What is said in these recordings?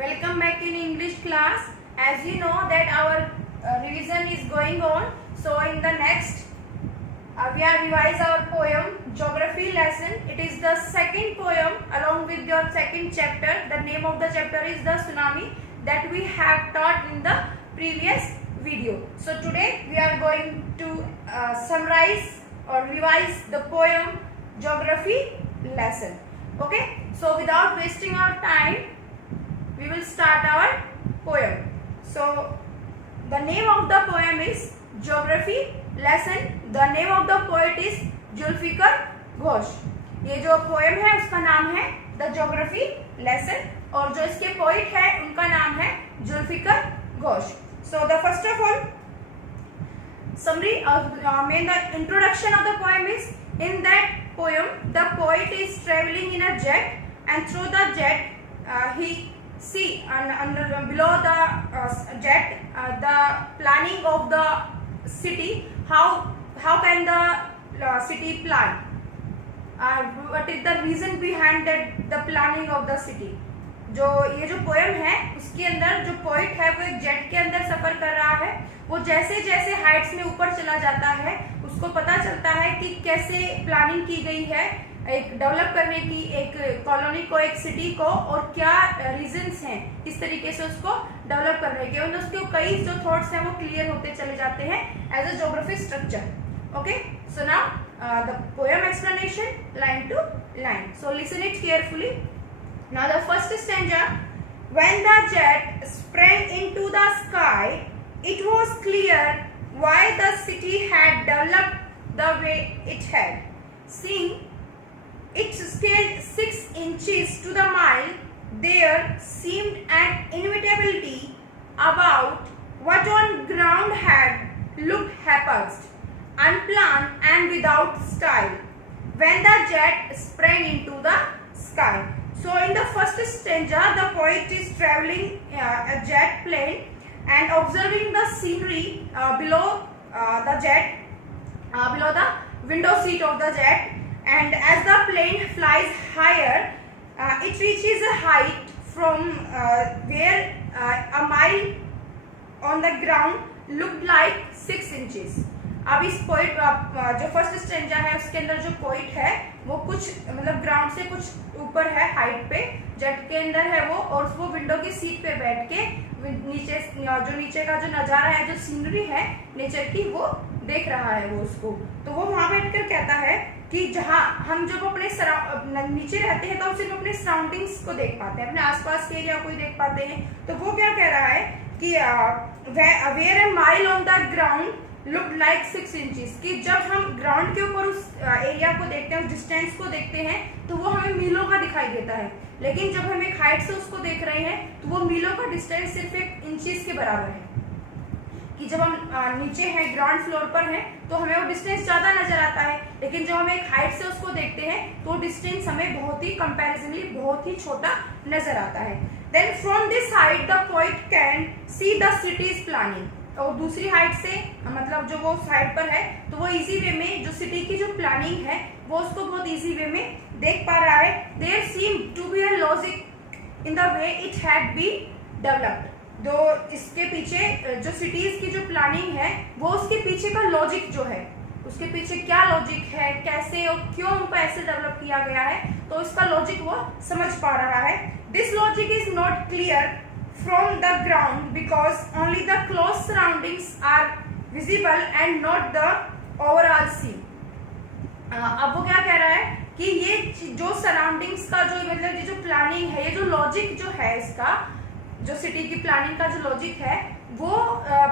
Welcome back in English class. As you know that our revision is going on. So in the next we are revise our poem Geography lesson. It is the second poem along with your second chapter. The name of the chapter is the Tsunami that we have taught in the previous video. So today we are going to summarize or revise the poem Geography lesson. Okay, so without wasting our time, we will start our poem. So the name of the poem is Geography lesson. The name of the poet is Zulfikar Ghosh. ये जो poem है उसका नाम है the geography lesson और जो इसके poet है उनका नाम है Zulfikar Ghosh. So the first of all summary main the introduction of the poem is, in that poem the poet is traveling in a jet and through the jet he see under below the jet the planning of the city. How can the city plan? What is the reason behind that the planning of the city? जो ये जो poem है उसके अंदर जो poet है वो एक जेट के अंदर सफर कर रहा है. वो जैसे जैसे हाइट्स में ऊपर चला जाता है उसको पता चलता है कि कैसे प्लानिंग की गई है एक डेवलप करने की एक कॉलोनी को, एक सिटी को, और क्या रीजंस हैं किस तरीके से उसको डेवलप करने के. और उसके कई जो थॉट्स हैं वो क्लियर होते चले जाते हैं as a geography structure. Okay, so now the poem explanation line to line. So listen it carefully. Now the first stanza, when the jet sprang into the sky, it was clear why the city had developed the way it had. Seeing it scaled 6 inches to the mile, there seemed an inevitability about what on ground had looked haphazard, unplanned and without style, when the jet sprang into the sky. So in the first stanza the poet is traveling a jet plane and observing the scenery below the jet, below the window seat of the jet, and as the plane flies higher it reaches a height from where a mile on the ground looked like 6 inches. अब इस poet जो first stanza है उसके अंदर जो poet है वो कुछ मतलब ग्राउंड से कुछ ऊपर है हाइट पे, जेट के अंदर है वो, और वो विंडो की सीट पे बैठ के नीचे का जो नजारा है, जो सीनरी है नेचर की, वो देख रहा है वो उसको. तो वो वहां बैठकर कहता है कि जहाँ हम जब अपने नीचे रहते हैं तो हम सिर्फ अपने सराउंडिंग्स को देख पाते हैं, अपने आसपास के एरिया को ही देख पाते हैं. तो वो क्या कह रहा है कि where a mile on the ground look like 6 inches, कि जब हम ग्राउंड के ऊपर उस एरिया को देखते हैं, उस डिस्टेंस को देखते हैं तो वो हमें मीलों का दिखाई देता है. लेकिन जब हम एक हाइट से उसको देख रहे हैं तो वो मीलों का डिस्टेंस सिर्फ 1 इंचेस के बराबर है. कि जब हम नीचे हैं, ग्राउंड फ्लोर पर हैं, तो हमें वो डिस्टेंस ज्यादा नजर आता है, लेकिन जब हम एक हाइट से उसको देखते हैं तो डिस्टेंस हमें बहुत ही कंपैरिजनली बहुत ही छोटा नजर आता है. Then from this height the poet can see the cities planning. और दूसरी हाइट से मतलब जो वो साइड पर है तो वो इजी वे में जो सिटी की जो प्लानिंग है वो उसको बहुत इजी वे में देख पा रहा है. There seem to be a logic in the way it had been developed. जो इसके पीछे जो सिटीज की जो प्लानिंग है वो उसके पीछे का लॉजिक जो है, उसके पीछे क्या लॉजिक है, कैसे और क्यों उनको ऐसे डेवलप किया गया है, तो इसका लॉजिक वो समझ पा रहा है. This logic is not clear from the ground because only the close surroundings are visible and not the overall scene. अब वो क्या कह रहा है कि ये जो सराउंडिंग्स का जो मतलब ये जो प्लानिंग है, ये जो लॉजिक जो है इसका, जो सिटी की प्लानिंग का जो लॉजिक है वो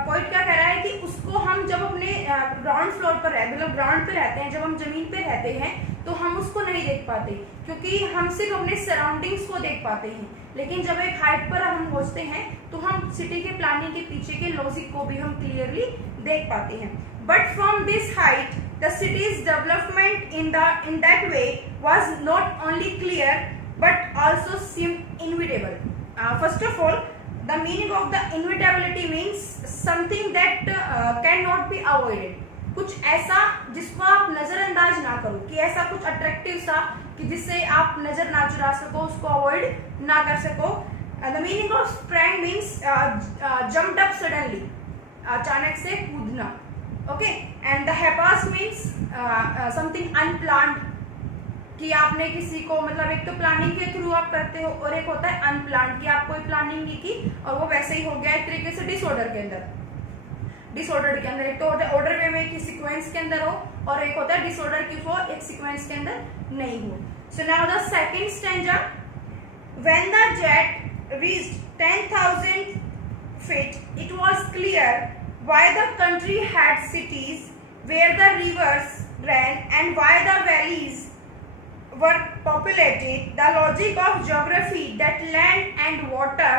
पॉइंट क्या कह रहा है कि उसको हम जब अपने ग्राउंड फ्लोर पर रहते, मतलब ग्राउंड पे रहते हैं, जब हम जमीन पे रहते हैं तो हम उसको नहीं देख पाते क्योंकि हम सिर्फ अपने सराउंडिंग्स को देख पाते हैं. लेकिन जब एक हाइट पर हम पहुंचते हैं तो हम सिटी के प्लानिंग के पीछे के लॉजिक को भी हम क्लियरली देख पाते हैं. But from this height the cities development in that way was not only clear but also seemed inevitable. First of all the meaning of the inevitability means something that cannot be avoided. कुछ ऐसा जिसको आप नजरअंदाज ना करो, कि ऐसा कुछ अट्रैक्टिव सा कि जिससे आप नजर ना चुरा सको, उसको अवॉइड ना कर सको. The meaning of sprang means jumped up suddenly, अचानक से कूदना. Okay, and the haphazard means something unplanned, कि आपने किसी को मतलब एक तो प्लानिंग के थ्रू आप करते हो और एक होता है अनप्लान्ड, कि आप कोई प्लानिंग नहीं की और वो वैसे ही हो गया. एक तरीके से डिसऑर्डर के अंदर, डिसऑर्डर के अंदर एक तो ऑर्डर वे में कि सीक्वेंस के अंदर हो, और एक होता है डिसऑर्डर की वो एक सीक्वेंस के अंदर नहीं हो. सो now the second stanza, when the jet reached 10,000 feet, it was clear why the country had cities where the rivers ran and why the valleys were populated. The logic of geography that land and water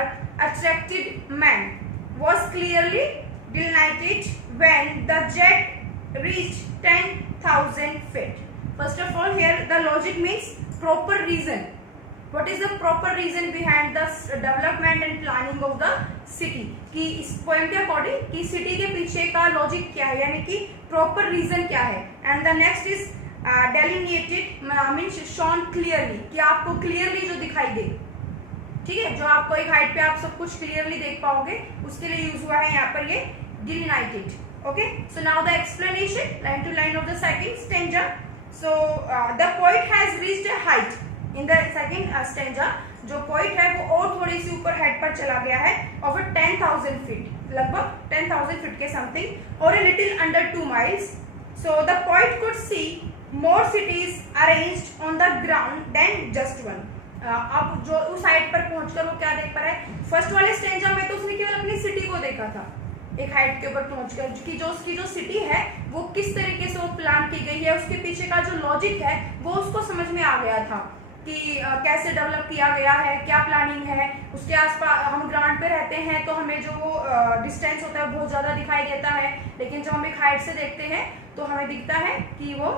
attracted man was clearly delineated when the jet reached 10,000 feet. First of all, here the logic means proper reason. What is the proper reason behind the development and planning of the city? कि इस poem के according कि city के पीछे का logic क्या है, यानी कि proper reason क्या है. And the next is delineated means shown clearly, कि आपको clearly जो दिखाई दे, ठीक है, जो आपको एक हाइट पे आप सब कुछ clearly देख पाओगे, उसके लिए यूज हुआ है यहाँ पर ये delineated. Okay, so now the explanation line to line of the second stanza. So the poet has reached a height in the second stanza. जो पोइट है वो और थोड़ी सी ऊपर हेड पर चला गया है ऑफ 10,000 फीट, लगभग 10,000 फीट के समथिंग, और a little under 2 miles. So the poet could see more cities arranged on the ground than just one. अब जो उस हाइट पर पहुंचकर वो क्या देख पा रहा है, फर्स्ट वाले स्टेंजा में तो उसने केवल अपनी सिटी को देखा था एक हाइट के ऊपर पहुंचकर, कि जो उसकी जो सिटी है वो किस तरीके से वो प्लान की गई है, उसके पीछे का जो लॉजिक है वो उसको समझ में आ गया था कि कैसे डेवलप किया गया है, क्या प्लानिंग है. उसके आसपास हम ग्राउंड पे रहते हैं तो हमें जो डिस्टेंस होता है बहुत ज़्यादा दिखाई देता है, लेकिन जब हम एक हाइट से देखते हैं तो हमें दिखता है कि वो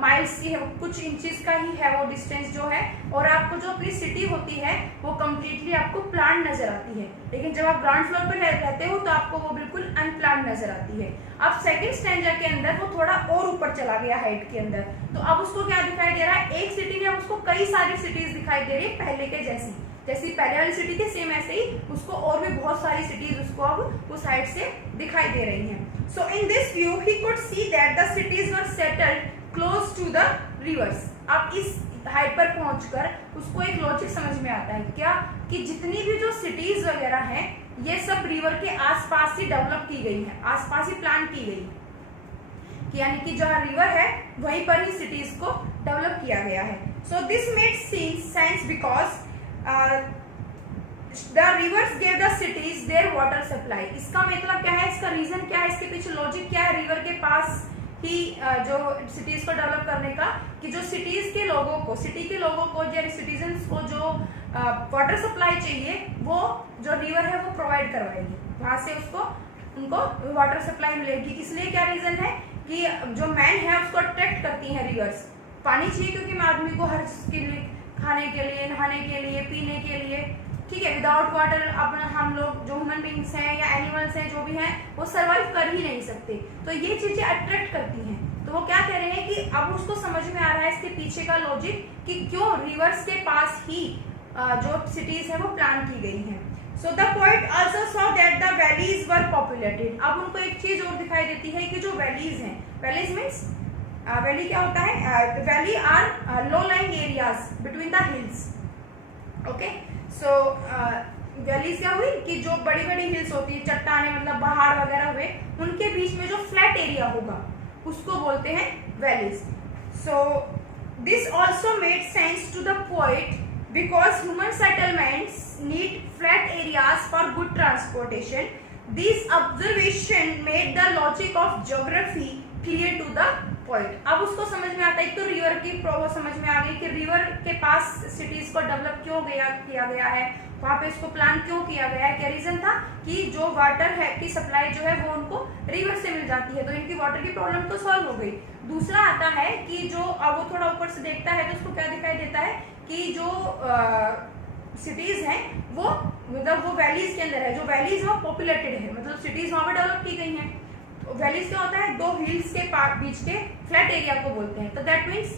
माइल्स की है, कुछ इंचेस का ही है वो डिस्टेंस जो है. और आपको जो अपनी सिटी होती है वो कम्प्लीटली आपको प्लान नजर आती है, लेकिन जब आप ग्राउंड फ्लोर पर रहते हो तो आपको वो बिल्कुल अनप्लान नजर आती है. अब सेकंड स्टैंजा के अंदर वो थोड़ा और ऊपर चला गया हाइट के अंदर, तो अब उसको क्या दिखाई दे रहा है, एक सिटी में अब उसको कई सारी सिटीज दिखाई दे रही है पहले के जैसी, जैसी पहले वाली सिटी थी सेम ऐसे ही उसको और भी बहुत सारी सिटीज उसको अब उस साइड से दिखाई दे रही हैं. So in this view he could see that the cities were settled close to the rivers. अब इस हाइट पर पहुंचकर उसको एक लॉजिक समझ में आता है क्या, कि जितनी भी जो सिटीज वगैरह हैं ये सब रिवर के आसपास ही डेवलप की गई है, आसपास ही प्लान की गई, कि यानी कि जहाँ रिवर है वहीं पर ही सिटीज को डेवलप किया गया है. So this made sense because the rivers gave the cities their water supply. इसका मतलब क्या है, इसका रीजन क्या है, इसके पीछे लॉजिक क्या है, रिवर के पास ही जो सिटीज को डेवलप करने का, कि जो सिटीज के लोगों को, सिटी के लोगों को या सिटीजन्स को जो वाटर सप्लाई चाहिए वो जो रिवर है वो प्रोवाइड करवाएगी, वहां से उसको उनको वाटर सप्लाई मिलेगी. इसलिए क्या रीजन है कि जो मैन है उसको अट्रैक्ट करती हैं रिवर्स. पानी चाहिए क्योंकि आदमी को हर चीज के लिए, खाने के लिए, नहाने के लिए, पीने के लिए, ठीक है. विदाउट वाटर अपना हम लोग जो ह्यूमन बींग्स हैं या एनिमल्स हैं जो भी हैं वो सर्वाइव कर ही नहीं सकते. तो ये चीजें अट्रैक्ट करती हैं. तो वो क्या कह रहे हैं कि अब उसको समझ में आ रहा है इसके पीछे का लॉजिक, कि क्यों रिवर्स के पास ही जो सिटीज है वो प्लान की गई हैं. So the poet also saw that the valleys were populated. अब उनको एक चीज और दिखाई देती है कि जो वैलीज हैं, वैलीज मीन्स वैली क्या होता है, valley are low lying areas between the hills. Okay, so valleys क्या हुई कि जो बड़ी बड़ी हिल्स होती है, चट्टाने मतलब पहाड़ वगैरह हुए, उनके बीच में जो फ्लैट एरिया होगा उसको बोलते हैं valleys. So this also made sense to the poet because human settlements need flat areas for good transportation. This observation made the logic of geography clear to the poet. अब उसको समझ में आता है, एक तो रिवर की प्रॉब्लम समझ में आ गई कि रिवर के पास सिटीज को डेवलप क्यों किया गया है, वहाँ पे इसको प्लान क्यों किया गया है, क्या रीजन था कि जो वाटर है की सप्लाई जो है वो उनको रिवर से मिल जाती है, तो इनकी वाटर की प्रॉब्लम तो सॉल्व हो गई. दूसरा आता है कि जो अब वो थोड़ा ऊपर से देखता है तो उसको क्या दिखाई देता है कि जो सिटीज हैं वो मतलब वो वैलीज के अंदर है, जो वैलीज वो पॉपुलेटेड है, मतलब सिटीज वहाँ पे डेवलप की गई हैं. तो वैलीज क्या होता है, दो हिल्स के बीच के फ्लैट एरिया को बोलते हैं. तो दैट मीन्स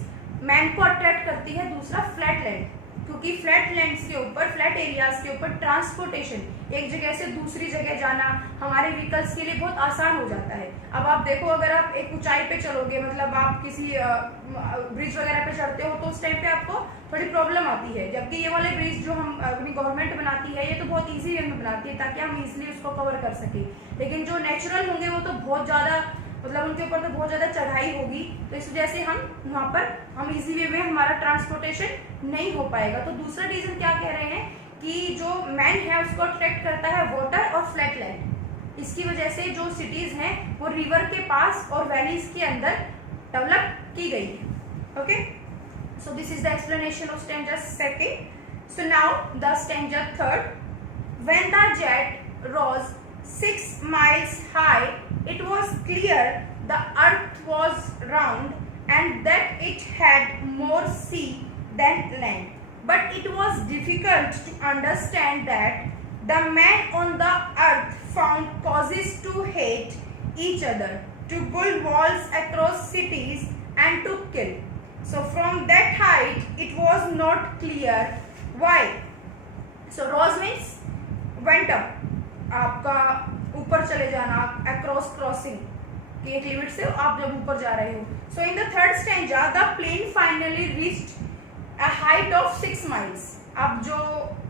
मैन को अट्रैक्ट करती है दूसरा फ्लैट लैंड, क्योंकि फ्लैट लैंड्स के ऊपर, फ्लैट एरियाज के ऊपर ट्रांसपोर्टेशन, एक जगह से दूसरी जगह जाना हमारे व्हीकल्स के लिए बहुत आसान हो जाता है। अब आप देखो, अगर आप एक ऊंचाई पे चलोगे, मतलब आप किसी ब्रिज वगैरह पे चढ़ते हो, तो उस टाइम पे आपको थोड़ी प्रॉब्लम आती है। जबकि ये वाले ब्रिज जो हम अपनी गवर्नमेंट बनाती है, ये तो बहुत ईजी वे में बनाती है ताकि हम इजिली उसको कवर कर सके। लेकिन जो नेचुरल होंगे वो तो बहुत ज्यादा, मतलब उनके ऊपर तो बहुत ज्यादा चढ़ाई होगी, तो इस वजह से हम वहां पर हम इजी वे में हमारा ट्रांसपोर्टेशन नहीं हो पाएगा। तो दूसरा रीजन क्या कह रहे हैं कि जो मैन है उसको अट्रैक्ट करता है वाटर और फ्लैट लैंड। इसकी वजह से जो सिटीज हैं वो रिवर के पास और वैलीज के अंदर डेवलप की गई है। Okay, so this is the explanation of stanza second. So now the stanza third. When the jet rose 6 miles high, it was clear the earth was round and that it had more sea than land. But it was difficult to understand that the men on the earth found causes to hate each other, to build walls across cities and to kill. So from that height it was not clear why. So rose means went up, आपका ऊपर चले जाना, across crossing कि एक limit से आप जब ऊपर जा रहे हो। So in the third stanza the plane finally reached a height of 6 miles। अब जो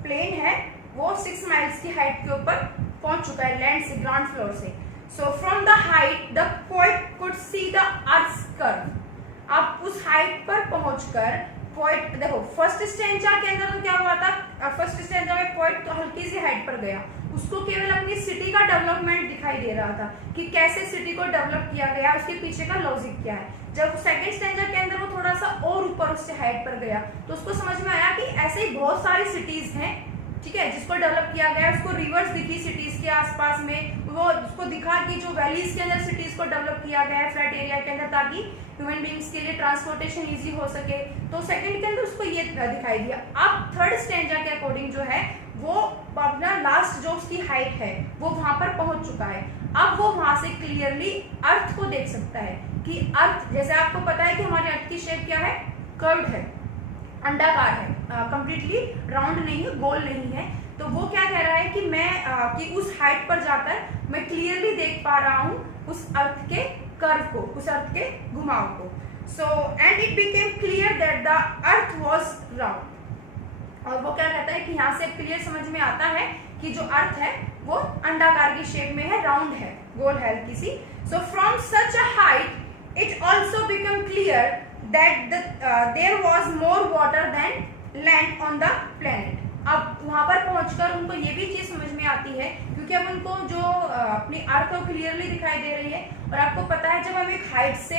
प्लेन है वो 6 miles की हाइट के ऊपर पहुंच चुका है लैंड से, ग्राउंड फ्लोर से। So from the height the poet could see the earth's curve. अब उस हाइट पर पहुंचकर पोएट, देखो फर्स्ट स्टैंजा के अंदर तो क्या हुआ था, फर्स्ट स्टैंजा में पोएट तो हल्की सी हाइट पर गया, उसको केवल अपनी सिटी का डेवलपमेंट दिखाई दे रहा था कि कैसे सिटी को डेवलप किया गया, उसके पीछे का लॉजिक क्या है। जब सेकंड स्टैंजा के अंदर वो थोड़ा सा और ऊपर उससे हाइट पर गया तो उसको समझ में आया कि ऐसे ही बहुत सारी सिटीज हैं, ठीक है, जिसको डेवलप किया गया। उसको रिवर्स दिखी सिटीज के आसपास में, वो उसको दिखा कि जो वैलीज के अंदर सिटीज को डेवलप किया गया है फ्लैट एरिया के अंदर, ताकि ह्यूमन बींग्स के लिए ट्रांसपोर्टेशन इजी हो सके। तो सेकंड के अंदर उसको ये दिखाई दिया। अब थर्ड स्टैंजा के अकॉर्डिंग जो है वो अपना लास्ट जो उसकी हाइट है वो वहां पर पहुंच चुका है। अब वो वहां से क्लियरली अर्थ को देख सकता है कि अर्थ, जैसे आपको पता है कि हमारे अर्थ की शेप क्या है, कर्व्ड है, अंडाकार है, कंप्लीटली राउंड नहीं है, गोल नहीं है। तो वो क्या कह रहा है कि मैं कि उस हाइट पर जाकर मैं क्लियरली देख पा रहा हूं उस अर्थ के कर्व को, उस अर्थ के घुमाव को। So and it became clear that the earth was round. और वो क्या कहता है कि यहाँ से क्लियर समझ में आता है कि जो अर्थ है वो अंडाकार की शेप में है, राउंड है, गोल है हल्की सी। So from such a height it also become clear that there was more water than land on the planet. अब वहां पर पहुंचकर उनको ये भी चीज समझ में आती है, क्योंकि अब उनको जो अपनी अर्थ को क्लियरली दिखाई दे रही है। और आपको पता है जब हम एक हाइट से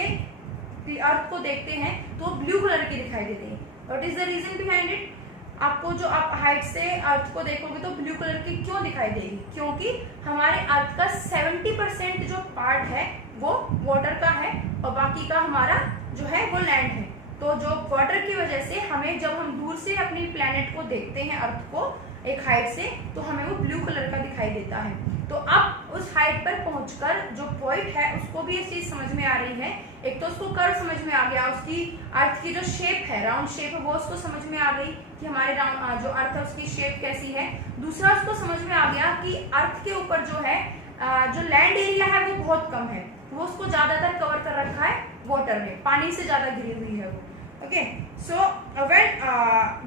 अर्थ को देखते हैं तो ब्लू कलर की दिखाई देती है। What is the reason behind it? आपको जो आप हाइट से अर्थ को देखोगे तो ब्लू कलर की क्यों दिखाई देगी? क्योंकि हमारे अर्थ का 70% जो पार्ट है वो वाटर का है और बाकी का हमारा जो है वो लैंड है। तो जो वाटर की वजह से हमें, जब हम दूर से अपनी प्लेनेट को देखते हैं, अर्थ को एक हाइट से, तो हमें वो ब्लू कलर का दिखाई देता है। तो अब उस हाइट पर पहुंचकर जो पोइट है उसको भी ये चीज समझ में आ रही है। एक तो उसको कर्व समझ में आ गया, उसकी अर्थ की जो शेप है, राउंड शेप है, वो उसको समझ में आ गई कि हमारे राउंड जो अर्थ है उसकी शेप कैसी है। दूसरा उसको समझ में आ गया कि अर्थ के ऊपर जो है जो लैंड एरिया है वो बहुत कम है, वो उसको ज्यादातर कवर कर रखा है वाटर में, पानी से ज्यादा घिरी हुई है वो। Okay, so when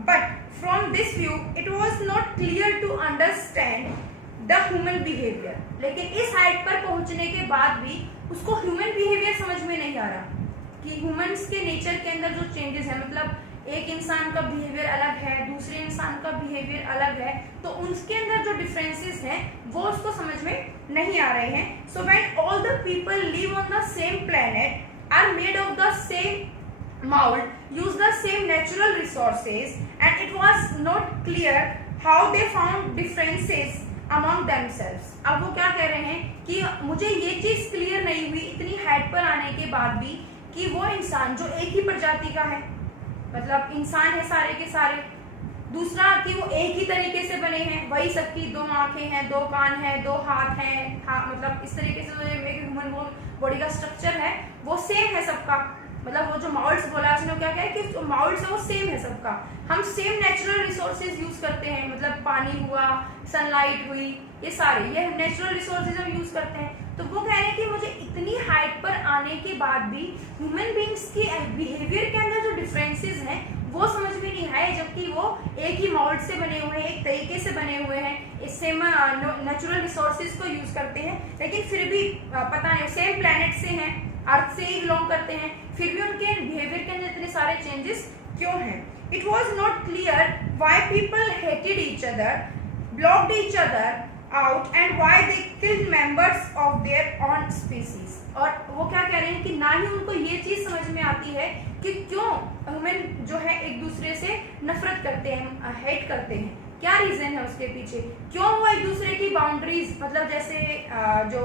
but from this view it was not clear to understand the human behaviour. लेकिन इस हाइट पर पहुंचने के बाद भी उसको ह्यूमन बिहेवियर समझ में नहीं आ रहा कि ह्यूमंस के नेचर के अंदर जो चेंजेस है, मतलब एक इंसान का बिहेवियर अलग है, दूसरे इंसान का बिहेवियर अलग है, तो उनके अंदर जो डिफरेंसेस हैं वो उसको समझ में नहीं आ रहे हैं। So when all the people live on the same planet, are made of the same mould, use the same natural resources, and it was not clear how they found differences among themselves। अब वो क्या कह रहे हैं कि मुझे ये चीज क्लियर नहीं हुई इतनी हाइट पर आने के बाद भी कि वो इंसान जो एक ही प्रजाति का है, मतलब इंसान है सारे के सारे, दूसरा कि वो एक ही तरीके से बने हैं, वही सबकी 2 आंखें हैं, 2 कान हैं, 2 हाथ हैं, मतलब इस तरीके से जो एक ह्यूमन बॉडी का स्ट्रक्चर है वो सेम है सबका, मतलब वो जो माउल्ट्स बोला उसने क्या क्या है कि जो माउल्ट्स है वो सेम है सबका, हम सेम नेचुरल रिसोर्सेज यूज करते हैं, मतलब पानी हुआ, सनलाइट हुई, ये सारे ये नेचुरल रिसोर्सेज हम यूज करते हैं। तो वो कह रहे हैं कि मुझे इतनी हाइट पर आने के बाद भी ह्यूमन बींग्स की बिहेवियर के अंदर जो डिफरेंसेस हैं वो समझ में नहीं आए, जबकि वो एक ही माउल्ट से बने हुए हैं, एक तरीके से बने हुए हैं, सेम नेचुरल रिसोर्सेज को यूज करते हैं, लेकिन फिर भी पता नहीं सेम प्लेनेट से हैं, अर्थ से ही बिलोंग करते हैं, फिर भी उनके बिहेवियर के अंदर इतने सारे चेंजेस क्यों हैं। It was not clear why people hated each other, blocked each other out and why they killed members of their own species. और वो क्या कह रहे हैं कि ना ही उनको ये चीज समझ में आती है कि क्यों ह्यूमन जो है एक दूसरे से नफरत करते हैं, हेट करते हैं, क्या रीजन है उसके पीछे, क्यों वो एक दूसरे की बाउंड्रीज, मतलब जैसे जो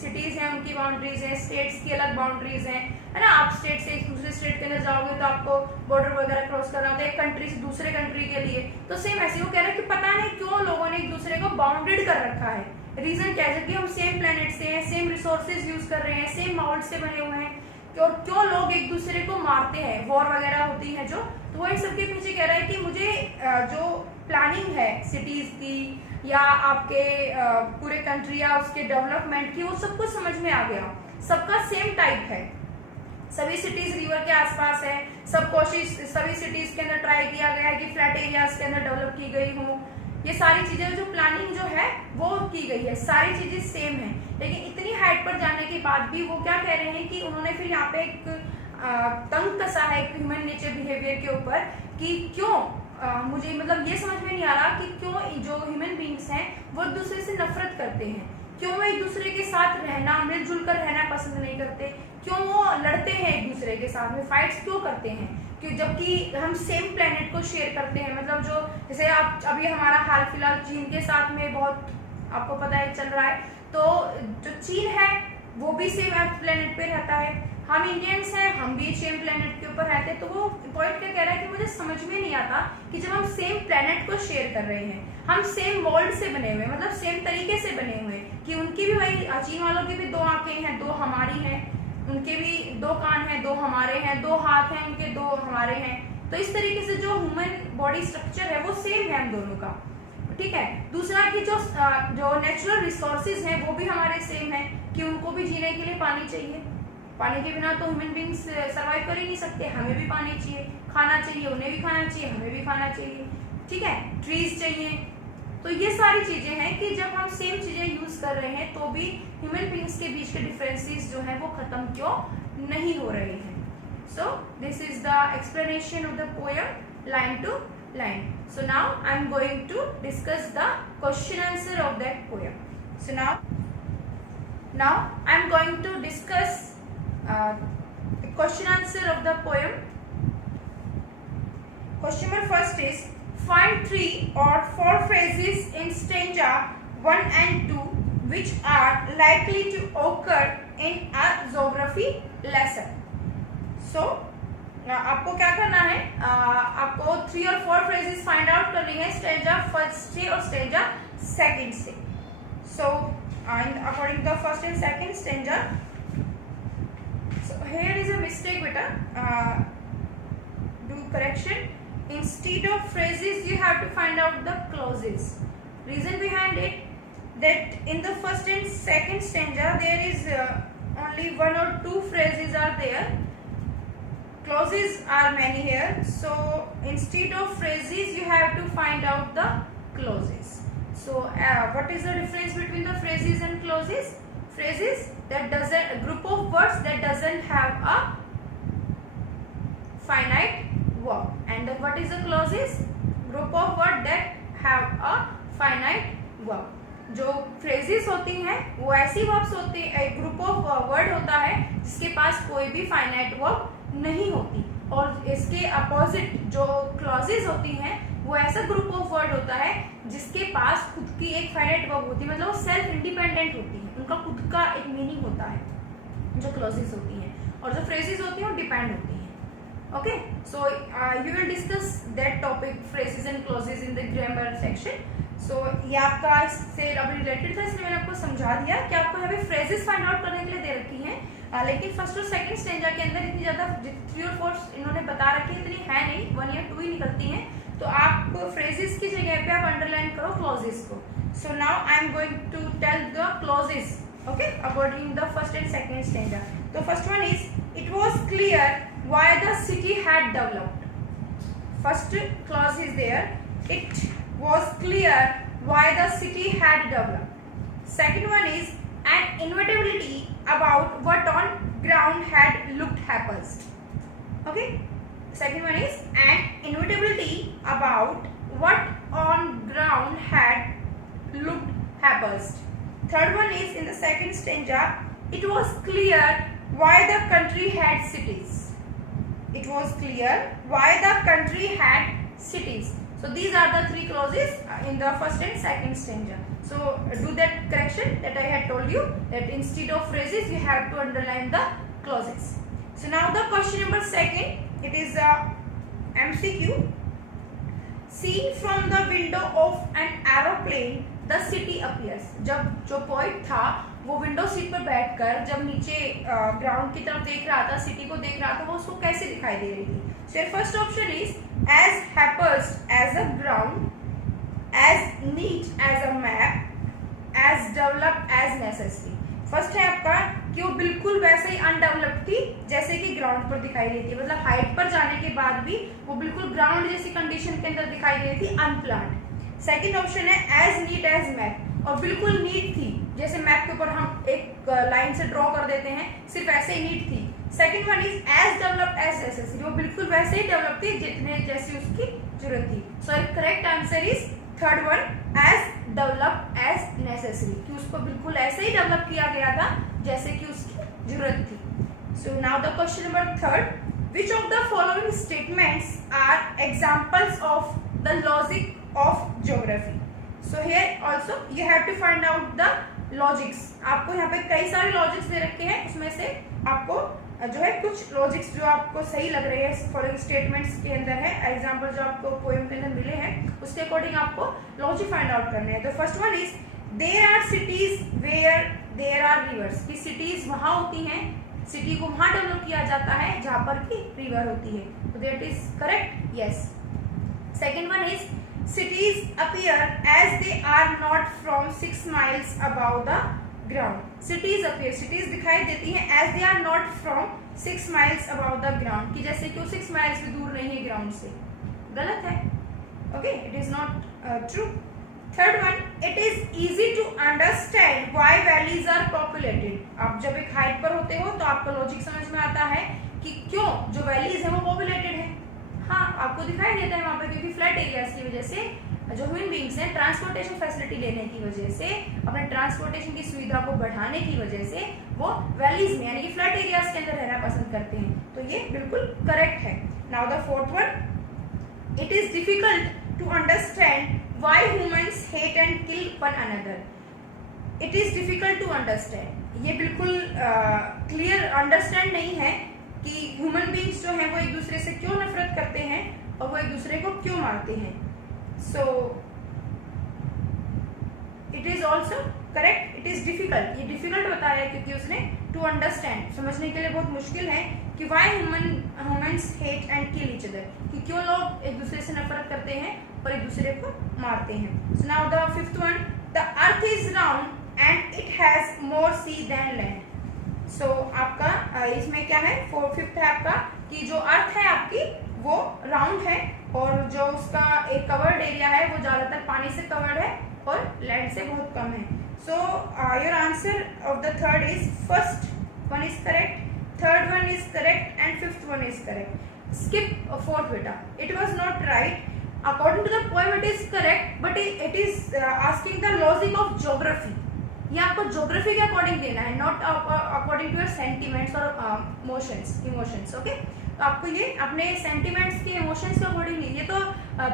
सिटीज हैं उनकी बाउंड्रीज हैं, स्टेट्स की अलग बाउंड्रीज हैं, है ना, आप स्टेट से दूसरे स्टेट के अंदर जाओगे तो आपको बॉर्डर वगैरह क्रॉस करना होता है एक कंट्री से दूसरे कंट्री के लिए, तो सेम ऐसे वो कह रहे हैं कि पता नहीं क्यों लोगों ने एक दूसरे को बाउंडेड कर रखा है, रीजन क्या है, जबकि हम सेम प्लेनेट से हैं, सेम रिसोर्सेज यूज कर रहे हैं, सेम माउल्ट से बने हुए हैं, और क्यों लोग एक दूसरे को मारते हैं, वॉर वगैरह होती है जो, तो वो इन सबके पीछे कह रहा है कि मुझे जो प्लानिंग है सिटीज की या आपके पूरे कंट्री या उसके डेवलपमेंट की, वो सब कुछ समझ में आ गया, सबका सेम टाइप है, सभी सिटीज रिवर के आसपास है, सब कोशिश सभी सिटीज के अंदर ट्राई किया गया है कि फ्लैट एरियाज के अंदर डेवलप की गई हो, ये सारी चीजें जो प्लानिंग जो है वो की गई है, सारी चीजें सेम है, लेकिन इतनी हाइट पर जाने के बाद भी वो क्या कह रहे हैं कि उन्होंने फिर यहाँ पे एक तंग कसा है ह्यूमन नेचर बिहेवियर के ऊपर कि क्यों मुझे मतलब ये समझ में नहीं आ रहा कि क्यों जो ह्यूमन बींग्स हैं वो एक दूसरे से नफरत करते हैं, क्यों वो एक दूसरे के साथ रहना, मिलजुल कर रहना पसंद नहीं करते, क्यों वो लड़ते हैं एक दूसरे के साथ में, फाइट्स क्यों करते हैं, क्यों जबकि हम सेम प्लेनेट को शेयर करते हैं, मतलब जो जैसे आप अभी हमारा हाल फिलहाल चीन के साथ में बहुत आपको पता है चल रहा है, तो जो चीन है वो भी सेम अर्थ प्लेनेट पे रहता है, हम इंडियंस हैं हम भी सेम प्लेनेट के ऊपर रहते हैं, तो वो पॉइंट क्या कह रहा है कि मुझे समझ में नहीं आता कि जब हम सेम प्लेनेट को शेयर कर रहे हैं, हम सेम मोल्ड से बने हुए, मतलब सेम तरीके से बने हुए, कि उनकी भी वही चीन वालों की भी दो आंखें हैं, दो हमारी हैं, उनके भी दो कान हैं, दो हमारे हैं, दो हाथ हैं उनके, दो हमारे हैं, तो इस तरीके से जो ह्यूमन बॉडी स्ट्रक्चर है वो सेम है हम दोनों का, ठीक है। दूसरा कि जो नेचुरल रिसोर्सेज हैं वो भी हमारे सेम है, कि उनको भी जीने के लिए पानी चाहिए, पानी के बिना तो ह्यूमन बींग्स सर्वाइव कर ही नहीं सकते, हमें भी पानी चाहिए, खाना चाहिए, उन्हें भी खाना चाहिए, हमें भी खाना चाहिए, ठीक है, ट्रीज चाहिए, तो ये सारी चीजें हैं कि जब हम सेम चीजें यूज कर रहे हैं तो भी ह्यूमन बींग्स के बीच के डिफरेंसेस जो है वो खत्म क्यों नहीं हो रहे हैं। So this is the explanation of the poem line to line. So now I am going to discuss the question answer of that poem. So now I am going to discuss the question answer of the poem. Question number first is find 3 or 4 phrases in stanza 1 and 2 which are likely to occur in a geography lesson. So आपको क्या करना है, आपको 3 और 4 phrases find out करनी है stanza first से और स्टेंजा सेकंड से। So according to the first and second stanza, so here is a mistake बेटा, do correction, instead of phrases you have to find out the clauses. Reason behind it that in the first and second stanza there is only 1 or 2 phrases are there, clauses are many here, so instead of phrases you have to find out the clauses. So what is the difference between the phrases and clauses? Phrases that doesn't, a group of words that doesn't have a finite verb, and what is the clauses? Group of words that have a finite verb. जो phrases होती हैं वो ऐसी verbs होती है, एक group of word होता है जिसके पास कोई भी फाइनाइट वर्ब नहीं होती, और इसके अपोजिट जो क्लॉजेस होती हैं वो ऐसा ग्रुप ऑफ वर्ड होता है जिसके पास खुद की एक फाइनाइट वर्ब होती है, मतलब वो सेल्फ इंडिपेंडेंट होती है, उनका खुद का एक मीनिंग होता है जो क्लॉजेस होती हैं, और जो फ्रेजेस होती हैं वो डिपेंड होती हैं। Okay, so you will discuss that topic phrases and clauses in the grammar section. So ये आपका इससे रिलेटेड था, इसलिए मैंने आपको समझा दिया कि आपको यहाँ पे फ्रेजेस फाइंड आउट करने के लिए दे रखी हैं, लेकिन फर्स्ट और सेकंड स्टेंजा के अंदर इतनी ज़्यादा 3 और 4 इन्होंने बता रखी है, इतनी है नहीं, 1 या 2 ही निकलती हैं। तो आप फ्रेजेस की जगह पे आप अंडरलाइन करो क्लॉजेस को। So now I am going to tell the clauses, okay, according the first and second stanza. तो first one is it was clear why the city had developed. First clause is there, it was clear why the city had developed. Second one is an inevitability about what on ground had looked happens. Okay, second one is an inevitability about what on ground had looked happens. Third one is in the second stanza, it was clear why the country had cities. It was clear why the country had cities. So these are the 3 clauses in the first and second stanza. So do that correction that I had told you, that instead of phrases you have to underline the clauses. So now the question number 2, it is a MCQ. Seen from the window of an aeroplane, the city appears. जब जो poet था वो window seat पर बैठकर जब नीचे ground की तरफ देख रहा था, सिटी को देख रहा था, वो उसको कैसे दिखाई दे रही थी? So your first option is as happens as a ground, as neat as a map, as developed as necessary. First है आपका कि वो बिल्कुल वैसे ही अनडेवलप्ड थी जैसे कि ग्राउंड पर दिखाई देती है, मतलब हाइट पर जाने के बाद भी वो बिल्कुल ग्राउंड जैसी कंडीशन के अंदर दिखाई दे रही थी, अनप्लान्ड। सेकंड ऑप्शन है एज नीट एज मैप, और बिल्कुल नीट थी, जैसे मैप के ऊपर हम एक लाइन से ड्रॉ कर देते हैं, सिर्फ ऐसे ही नीट थी। Second one is as developed as necessary, वो बिल्कुल वैसे ही डेवलप थी जितने जैसी उसकी जरूरत थी। So correct answer is third one, as developed as necessary, कि उसको बिल्कुल ऐसे ही डेवलप किया गया था जैसे कि उसकी जरूरत थी। सो now the question number 3, which of the following statements are examples of the logic of geography? So here also you have to find out the logics. आपको यहाँ पे कई सारे logics दे रखे हैं, उसमें से आपको जो है कुछ logics जो आपको सही लग रहे हैं following statements के अंदर है, एग्जाम्पल जो आपको पोएम के अंदर मिले हैं उसके अकॉर्डिंग आपको लॉजिक फाइंड आउट करने हैं। तो first one is there are cities where there are rivers, की सिटीज वहां होती हैं, सिटी को वहां डेवलप किया जाता है जहां पर की रिवर होती है, तो that is correct, yes. Second one is cities appear as they are not from 6 miles above the ground. Cities appear, cities दिखाई देती हैं as they are not from 6 miles above the ground, कि जैसे कि वो 6 miles भी दूर नहीं है ग्राउंड से, गलत है, okay, it is not true. Third one, it is easy to understand why valleys are populated. आप जब एक हाइट पर होते हो तो आपका लॉजिक समझ में आता है कि क्यों जो वैलीज है वो पॉपुलेटेड है। हाँ, आपको दिखाई देता है वहां पर, क्योंकि फ्लैट एरियाज की वजह से जो ह्यूमन बींग्स हैं ट्रांसपोर्टेशन फैसिलिटी लेने की वजह से, अपने ट्रांसपोर्टेशन की सुविधा को बढ़ाने की वजह से वो वैलीज में यानी कि फ्लैट एरियाज के अंदर रहना पसंद करते हैं, तो ये बिल्कुल करेक्ट है। Now the fourth one, it is difficult to understand why humans hate and kill one another. It is difficult to understand, ये बिल्कुल क्लियर अंडरस्टैंड नहीं है कि ह्यूमन बींग्स जो हैं वो एक दूसरे से क्यों नफरत करते हैं और वो एक दूसरे को क्यों मारते हैं। So it is also correct, it is difficult, ये डिफिकल्ट बता रहा है क्योंकि उसने टू अंडरस्टैंड, समझने के लिए बहुत मुश्किल है कि why humans hate and kill each other, कि क्यों लोग एक दूसरे से नफरत करते हैं और एक दूसरे को मारते हैं। So now the fifth one, the earth is round and it has more sea than land. So आपका इसमें क्या है, फिफ्थ है आपका कि जो अर्थ है आपकी वो राउंड है और जो उसका एक कवर्ड एरिया है वो ज्यादातर पानी से कवर्ड है और लैंड से बहुत कम है। So your answer of the third is first one is correct, third one is correct and fifth one is correct. Skip fourth बेटा, it was not right according to the poem, it is correct but it is asking the logic of geography. ये आपको geography के according देना है, not according to your sentiments और emotions, okay. तो आपको ये अपने सेंटिमेंट्स के इमोशंस के अकॉर्डिंग नहीं, ये तो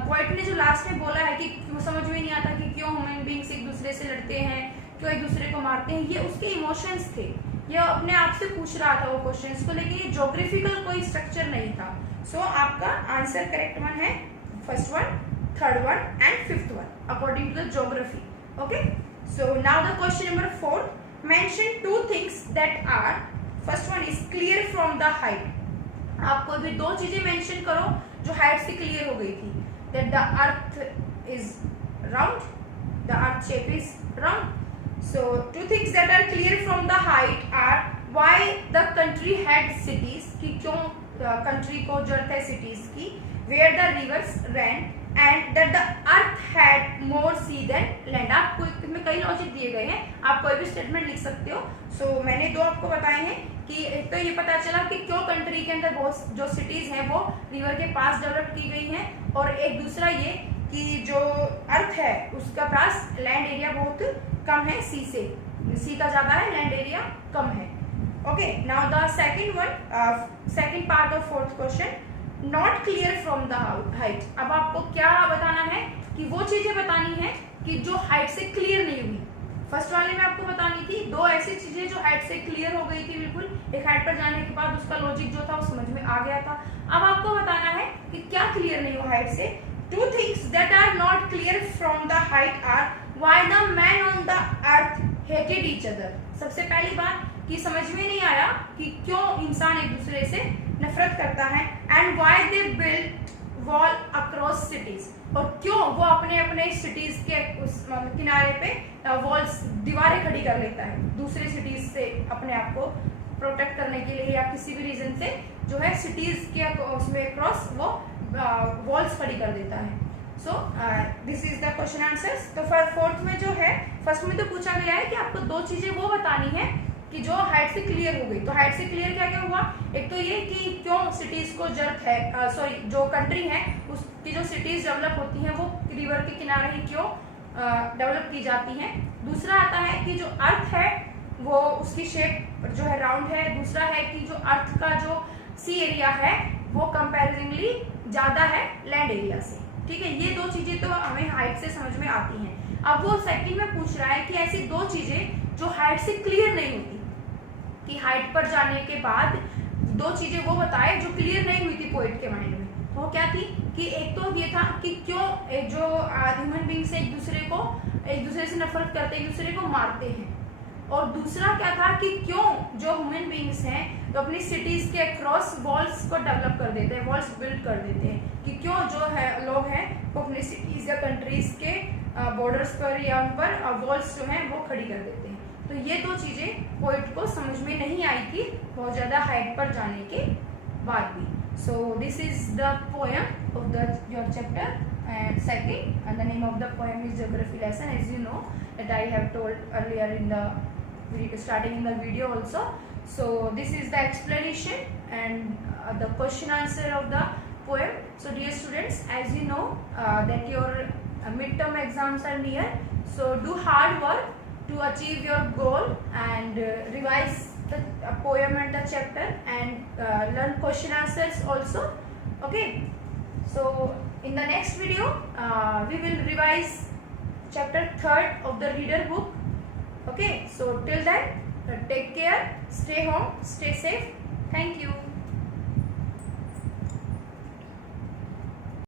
पोएट ने जो लास्ट में बोला है कि क्यों समझ में नहीं आता कि क्यों ह्यूमन बींग्स एक दूसरे से लड़ते हैं, क्यों एक दूसरे को मारते हैं, ये उसके इमोशंस थे, ये अपने आप से पूछ रहा था वो क्वेश्चंस को, लेकिन ये ज्योग्राफिकल कोई स्ट्रक्चर नहीं था। सो आपका आंसर करेक्ट वन है first one, third one and fifth one according to the geography. Okay, so now the question number 4, mention 2 things that are, first one is clear from the height. आप कोई भी 2 चीजें mention करो जो height से clear हो गई थी. That the earth is round, the earth shape is round. So 2 things that are clear from the height are why the country had cities, कि क्यों कंट्री को जरूरत है सिटीज की, where the rivers ran, and that the earth had more sea than land. आपको इसमें कई logic दिए गए हैं, आप कोई भी स्टेटमेंट लिख सकते हो. सो मैंने 2 आपको बताए हैं कि एक तो ये पता चला कि क्यों कंट्री के अंदर बहुत जो सिटीज हैं वो रिवर के पास डेवलप की गई हैं, और एक दूसरा ये कि जो अर्थ है उसका पास लैंड एरिया बहुत कम है, सी से, सी का ज्यादा है, लैंड एरिया कम है. Okay, now the second part of 4th question, not clear from the height. अब आपको क्या बताना है कि वो चीजें बतानी है कि जो हाइट से क्लियर नहीं हुई. फर्स्ट वाले में आपको बतानी थी 2 ऐसी चीजें जो हाइट से क्लियर हो गई थी बिल्कुल, एक हाइट पर जाने के बाद उसका लॉजिक जो था वो समझ में आ गया था. अब आपको बताना है कि क्या क्लियर नहीं हुआ हाइट से. 2 things that are not clear from the height are why the man on the earth hated each other. सबसे पहली बात कि समझ में नहीं आया कि क्यों इंसान एक दूसरे से नफरत करता है, and why they built wall across cities, और क्यों वो अपने अपने सिटीज के उस किनारे पे वॉल्स, दीवारें खड़ी कर लेता है दूसरे सिटीज से अपने आप को प्रोटेक्ट करने के लिए, या किसी भी रीजन से जो है सिटीज के उसमें क्रॉस वो वॉल्स खड़ी कर देता है. So this is the question answers. तो 4th में जो है, फर्स्ट में तो पूछा गया है कि आपको 2 चीजें वो बतानी है कि जो हाइट से क्लियर हो गई. तो हाइट से क्लियर क्या क्या हुआ, एक तो ये कि क्यों सिटीज को जरूरत है, सॉरी जो कंट्री है उसकी जो सिटीज डेवलप होती हैं वो रिवर के किनारे ही क्यों डेवलप की जाती हैं. दूसरा आता है कि जो अर्थ है वो उसकी शेप जो है राउंड है. दूसरा है कि जो अर्थ का जो सी एरिया है वो कंपैरेटिवली ज्यादा है लैंड एरिया से. ठीक है, ये 2 चीजें तो हमें हाइट से समझ में आती हैं. अब वो सेकंड में पूछ रहा है कि ऐसी 2 चीजें जो हाइट से क्लियर नहीं होती, कि हाइट पर जाने के बाद 2 चीजें वो बताए जो क्लियर नहीं हुई थी पोइट के माइंड में. तो वो क्या थी कि एक तो ये था कि क्यों जो ह्यूमन बींग्स एक दूसरे से नफरत करते, एक दूसरे को मारते हैं, और दूसरा क्या था कि क्यों जो ह्यूमन बींग्स हैं तो अपनी सिटीज के अक्रॉस वॉल्स को डेवलप कर देते हैं, वॉल्स बिल्ड कर देते हैं, कि क्यों जो है लोग हैं वो अपनी सिटीज या कंट्रीज के बॉर्डर्स पर या उन पर वॉल्स जो हैं वो खड़ी कर देते हैं. तो ये 2 चीजें पोइट को समझ में नहीं आई थी बहुत ज्यादा हाइट पर जाने के बाद भी. सो this is the poem of the your chapter and second, and the name of the poem is Geography Lesson, as you know that I have told earlier in the starting in the video also. So this is the explanation and the question answer of the poem. So dear students, as you know that your midterm exams are near, so do hard work to achieve your goal, and revise the poem and the chapter, and learn question answers also. Okay, so in the next video we will revise chapter 3rd of the reader book. Okay, so till then take care, stay home, stay safe. Thank you.